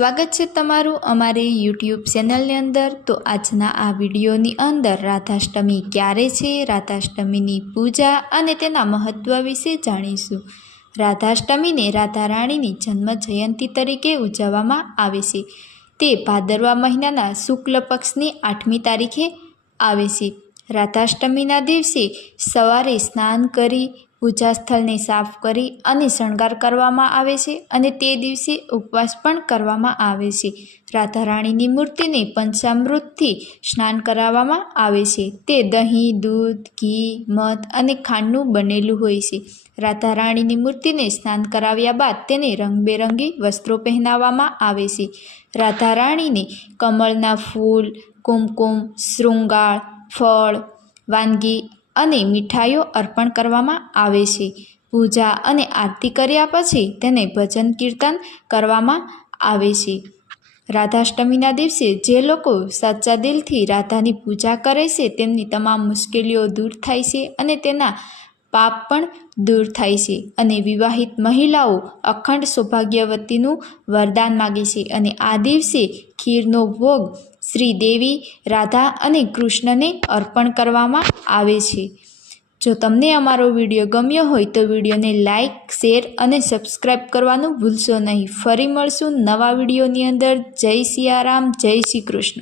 સ્વાગત છે તમારું અમારી યુટ્યુબ ચેનલની અંદર। તો આજના આ વિડીયોની અંદર રાધાષ્ટમી ક્યારે છે, રાધાષ્ટમીની પૂજા અને તેના મહત્ત્વ વિશે જાણીશું। રાધાષ્ટમીને રાધા રાણીની જન્મ જયંતિ તરીકે ઉજવવામાં આવે છે। તે ભાદરવા મહિનાના શુક્લ પક્ષની 8મી તારીખે આવે છે। રાધાષ્ટમીના દિવસે સવારે સ્નાન કરી પૂજા સ્થળને સાફ કરી અને શણગાર કરવામાં આવે છે અને તે દિવસે ઉપવાસ પણ કરવામાં આવે છે। રાધા રાણીની મૂર્તિને પંચામૃતથી સ્નાન કરાવવામાં આવે છે। તે દહીં, દૂધ, ઘી, મધ અને ખાંડનું બનેલું હોય છે। રાધા રાણીની મૂર્તિને સ્નાન કરાવ્યા બાદ તેને રંગબેરંગી વસ્ત્રો પહેરાવવામાં આવે છે। રાધા રાણીને કમળના ફૂલ, કુમકુમ, શૃંગાર, ફળ, વાનગી અને મીઠાઈઓ અર્પણ કરવામાં આવે છે। પૂજા અને આરતી કર્યા પછી તેને ભજન કીર્તન કરવામાં આવે છે। રાધાષ્ટમીના દિવસે જે લોકો સાચા દિલથી રાધાની પૂજા કરે છે તેમની તમામ મુશ્કેલીઓ દૂર થાય છે અને તેના પાપ પણ દૂર થાય છે અને વિવાહિત મહિલાઓ અખંડ સૌભાગ્યવતીનું વરદાન માગે છે અને આ દિવસે ખીરનો ભોગ શ્રી દેવી, રાધા અને કૃષ્ણને અર્પણ કરવામાં આવે છે। જો તમને અમારો વિડીયો ગમ્યો હોય તો વિડીયોને લાઇક, શેર અને સબસ્ક્રાઈબ કરવાનું ભૂલશો નહીં। ફરી મળશું નવા વિડીયોની અંદર। જય સિયારામ, જય શ્રી કૃષ્ણ।